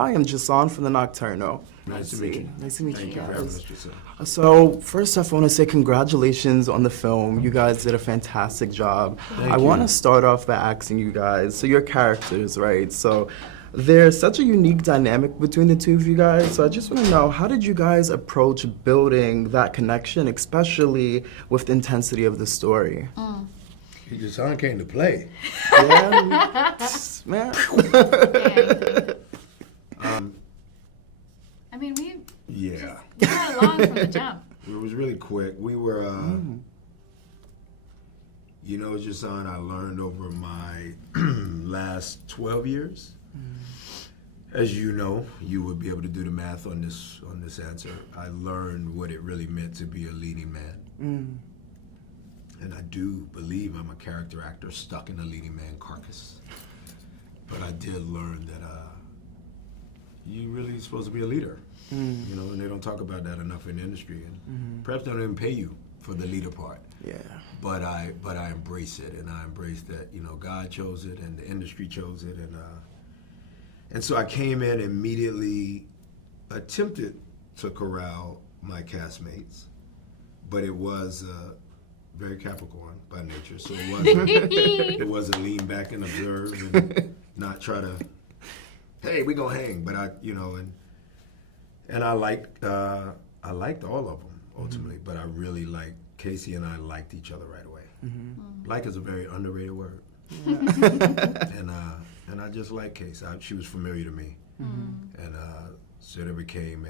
Hi, I'm Jason from the Nocturno. Nice to meet you. Nice to meet you Thank you for having us, guys. Jason. So, first off, I want to say congratulations on the film. You guys did a fantastic job. I want to start off by asking you guys, so your characters, right? So, there's such a unique dynamic between the two of you guys. So I just want to know, how did you guys approach building that connection, especially with the intensity of the story? Jason came to play. Yeah, man. I mean, we Yeah. got along from the jump. It was really quick. We were, you know, Jason, I learned over my last 12 years. As you know, you would be able to do the math on this answer. I learned what it really meant to be a leading man. And I do believe I'm a character actor stuck in a leading man carcass. But I did learn that you really supposed to be a leader. You know, and they don't talk about that enough in the industry. And perhaps they don't even pay you for the leader part. Yeah. But I embrace it, and I embrace that, you know, God chose it and the industry chose it, and so I came in immediately, attempted to corral my castmates, but it was very Capricorn by nature, so it wasn't lean back and observe and not try to, hey, we gonna hang, but I, you know, and I liked all of them ultimately, but I really liked Kacey, and I liked each other right away. Like is a very underrated word. And I just like Kacey. She was familiar to me. And so there became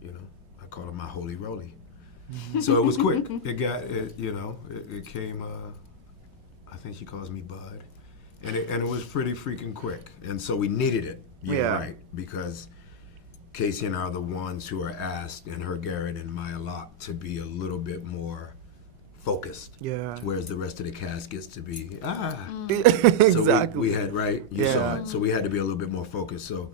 you know, I call her my holy roly. So it was quick. It came, I think she calls me Bud. And it was pretty freaking quick. And so we needed it. You're right. Because Kacey and I are the ones who are asked, and her Garrett and Maya Locke, to be a little bit more focused. Yeah. Whereas the rest of the cast gets to be, Exactly. So we had, right? You saw it. So we had to be a little bit more focused. So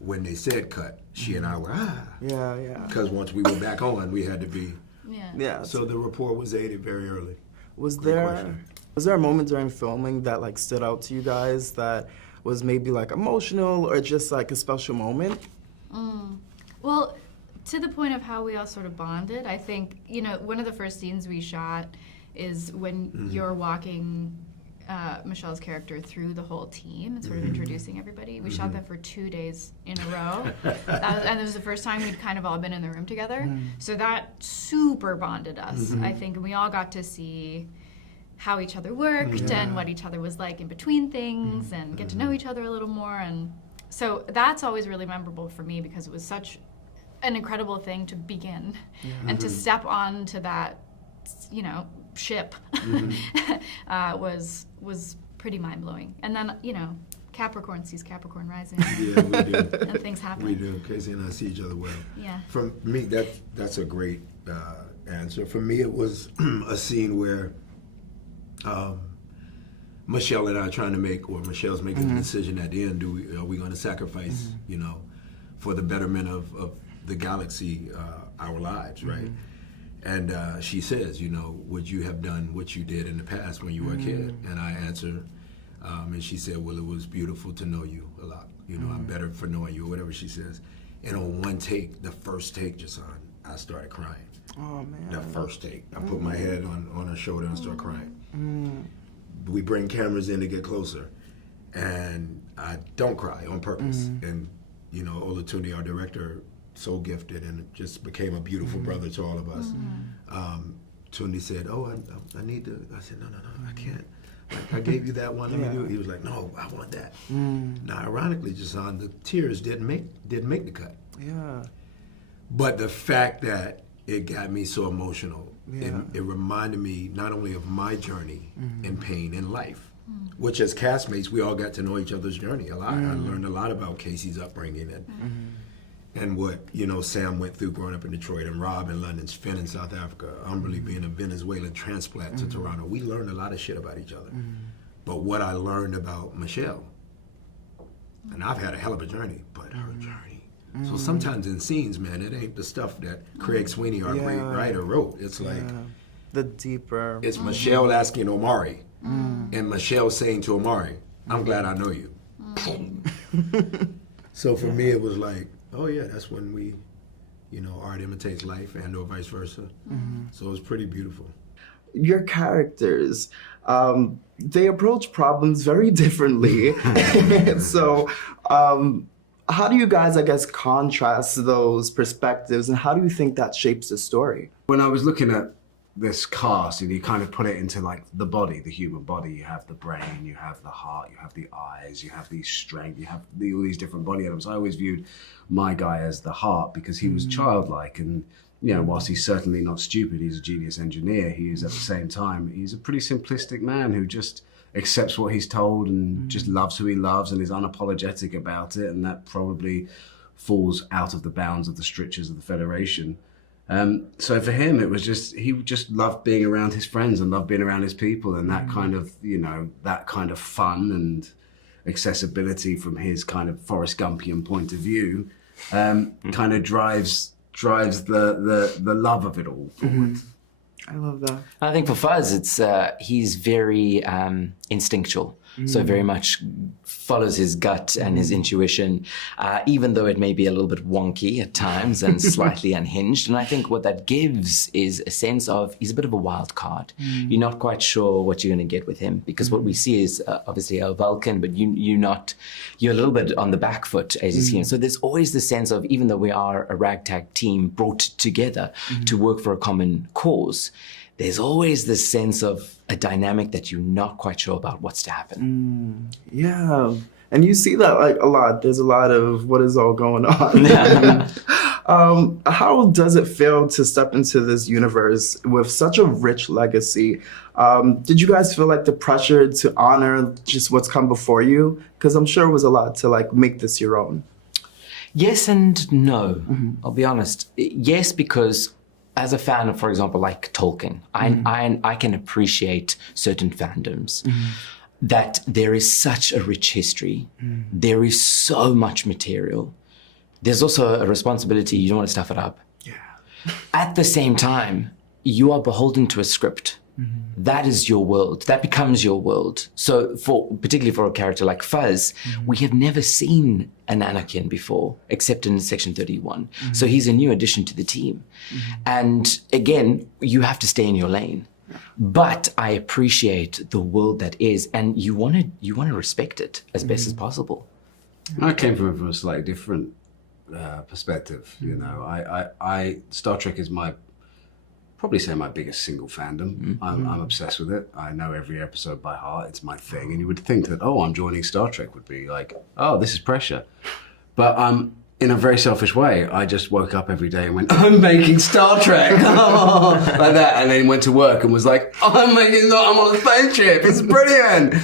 when they said cut, she and I were, Yeah. Because once we were back on, we had to be. Yeah. So the rapport was aided very early. Was there a moment during filming that like stood out to you guys that was maybe like emotional or just like a special moment? Well, to the point of how we all sort of bonded, I think, you know, one of the first scenes we shot is when you're walking Michelle's character through the whole team and sort of introducing everybody. We shot that for 2 days in a row. And it was the first time we'd kind of all been in the room together. So that super bonded us, I think. And we all got to see how each other worked and what each other was like in between things and get to know each other a little more. And so that's always really memorable for me because it was such an incredible thing to begin and to step onto that, you know, ship was pretty mind-blowing. And then, you know, Capricorn sees Capricorn rising. Yeah, we do. And things happen. We do. Kacey and I see each other well. Yeah. For me, that's a great answer. For me, it was a scene where Michelle and I are trying to make, or Michelle's making the decision at the end, are we going to sacrifice, you know, for the betterment of the galaxy, our lives, right? And she says, you know, would you have done what you did in the past when you were a kid? And I answered, and she said, well, it was beautiful to know you a lot. You know, I'm better for knowing you, or whatever she says. And on one take, the first take, Jason, I started crying. Oh, man. The first take. I put my head on her shoulder and started crying. We bring cameras in to get closer. And I don't cry on purpose. And, you know, Olatunde, our director, so gifted and just became a beautiful brother to all of us. Tunde said, oh, I need to, I said, no, I can't. Like, I gave you that one, let me do it. He was like, no, I want that. Now, ironically, Jason, the tears didn't make the cut. Yeah. But the fact that it got me so emotional, it reminded me not only of my journey in pain in life, which as castmates, we all got to know each other's journey a lot. I learned a lot about Kacey's upbringing and what, you know, Sam went through growing up in Detroit, and Rob in London, Finn in South Africa, Umberly being a Venezuelan transplant to Toronto. We learned a lot of shit about each other. But what I learned about Michelle, and I've had a hell of a journey, but her journey. So sometimes in scenes, man, it ain't the stuff that Craig Sweeney, our great writer, wrote. It's like the deeper. It's Michelle asking Omari, and Michelle saying to Omari, "I'm glad I know you." So for me, it was like, oh yeah, that's when we, art imitates life and or vice versa. So it was pretty beautiful. Your characters, they approach problems very differently. So how do you guys, I guess, contrast those perspectives, and how do you think that shapes the story? When I was looking at this cast, and you kind of put it into like the body, the human body, you have the brain, you have the heart, you have the eyes, you have the strength, you have all these different body elements. I always viewed my guy as the heart because he was childlike, and whilst he's certainly not stupid, he's a genius engineer, he is at the same time, he's a pretty simplistic man who just accepts what he's told and just loves who he loves and is unapologetic about it, and that probably falls out of the bounds of the strictures of the Federation. So for him, it was he just loved being around his friends and loved being around his people, and that kind of, that kind of fun and accessibility from his kind of Forrest Gumpian point of view, kind of drives the love of it all forward. I love that. I think for Fuzz, it's he's very instinctual. So very much follows his gut and his intuition, even though it may be a little bit wonky at times and slightly unhinged. And I think what that gives is a sense of he's a bit of a wild card. You're not quite sure what you're going to get with him, because what we see is obviously a Vulcan, but you're a little bit on the back foot as you see him. So there's always the sense of, even though we are a ragtag team brought together to work for a common cause, there's always this sense of a dynamic that you're not quite sure about what's to happen. Yeah, and you see that like a lot. There's a lot of what is all going on. How does it feel to step into this universe with such a rich legacy? Did you guys feel like the pressure to honor just what's come before you? Because I'm sure it was a lot to like make this your own. Yes and no, I'll be honest. Yes, because as a fan of, for example, like Tolkien, I can appreciate certain fandoms, that there is such a rich history. There is so much material. There's also a responsibility, you don't want to stuff it up. Yeah. At the same time, you are beholden to a script. That is your world. That becomes your world. So particularly for a character like Fuzz, we have never seen an Anakin before, except in Section 31. So he's a new addition to the team. And again, you have to stay in your lane. But I appreciate the world that is, and you want to respect it as best as possible. I came from a slightly different perspective. I Star Trek is probably say my biggest single fandom. I'm obsessed with it. I know every episode by heart. It's my thing. And you would think that, I'm joining Star Trek would be like, this is pressure. But in a very selfish way, I just woke up every day and went, I'm making Star Trek, like that. And then went to work and was like, I'm on a spaceship. It's brilliant.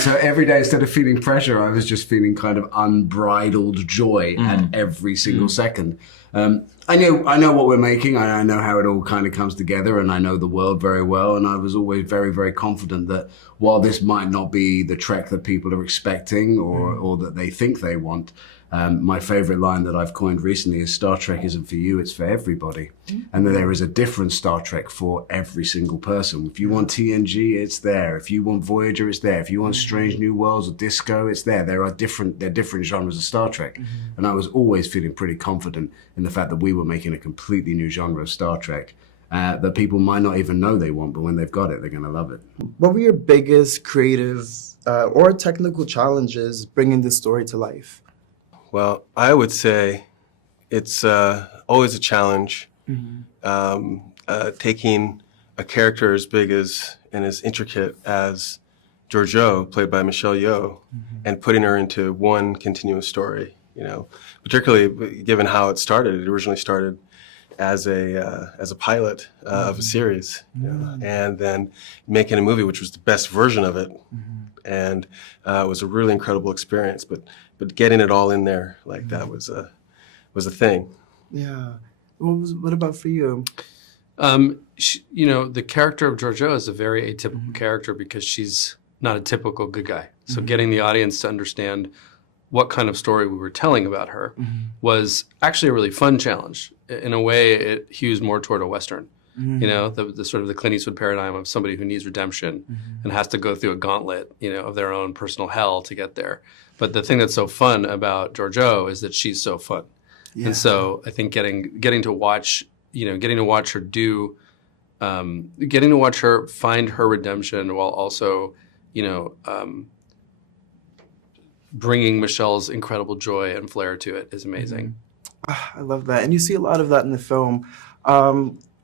So every day, instead of feeling pressure, I was just feeling kind of unbridled joy at every single second. I know what we're making. I know how it all kind of comes together, and I know the world very well. And I was always very, very confident that while this might not be the Trek that people are expecting or that they think they want, my favorite line that I've coined recently is Star Trek isn't for you, it's for everybody. And that there is a different Star Trek for every single person. If you want TNG, it's there. If you want Voyager, it's there. If you want Strange New Worlds or Disco, it's there. There are different genres of Star Trek. And I was always feeling pretty confident in the fact that we were making a completely new genre of Star Trek that people might not even know they want, but when they've got it, they're going to love it. What were your biggest creative or technical challenges bringing this story to life? Well, I would say it's always a challenge taking a character as big as and as intricate as Georgiou, played by Michelle Yeoh, and putting her into one continuous story. Particularly given how it started. It originally started as a pilot of a series, and then making a movie, which was the best version of it, and it was a really incredible experience. But getting it all in there like that was a thing. Yeah. What about for you? The character of Georgiou is a very atypical character because she's not a typical good guy. So getting the audience to understand what kind of story we were telling about her was actually a really fun challenge. In a way, it hews more toward a Western. You know, the sort of the Clint Eastwood paradigm of somebody who needs redemption and has to go through a gauntlet, you know, of their own personal hell to get there. But the thing that's so fun about Georgiou is that she's so fun. Yeah. And so I think getting to watch her do, getting to watch her find her redemption while also, you know, bringing Michelle's incredible joy and flair to it is amazing. I love that. And you see a lot of that in the film.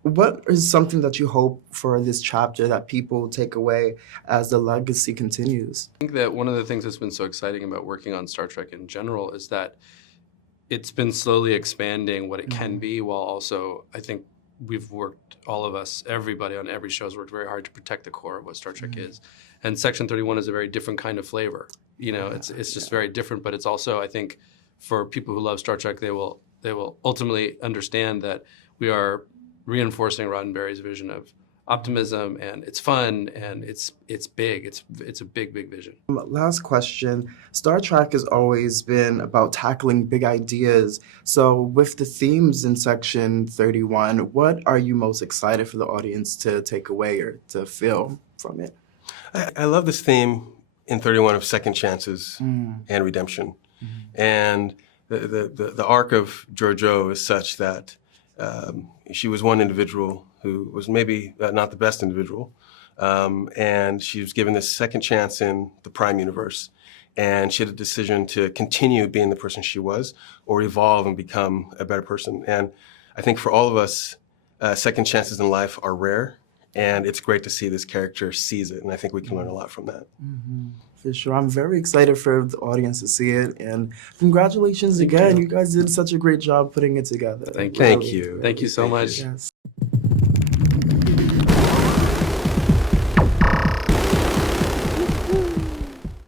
What is something that you hope for this chapter that people take away as the legacy continues? I think that one of the things that's been so exciting about working on Star Trek in general is that it's been slowly expanding what it can be, while also I think we've worked, all of us, everybody on every show has worked very hard to protect the core of what Star Trek is. And Section 31 is a very different kind of flavor. You know, it's just very different, but it's also, I think, for people who love Star Trek, they will ultimately understand that we are reinforcing Roddenberry's vision of optimism, and it's fun, and it's big. It's a big vision. Last question. Star Trek has always been about tackling big ideas. So with the themes in Section 31, what are you most excited for the audience to take away or to feel from it? I love this theme in 31 of second chances and redemption. And the arc of Georgiou is such that she was one individual who was maybe not the best individual, and she was given this second chance in the Prime universe, and she had a decision to continue being the person she was or evolve and become a better person. And I think for all of us, second chances in life are rare, and it's great to see this character seize it, and I think we can learn a lot from that. For sure. I'm very excited for the audience to see it, and congratulations again. You guys did such a great job putting it together. Thank you. Thank you. Thank you so much. Yes.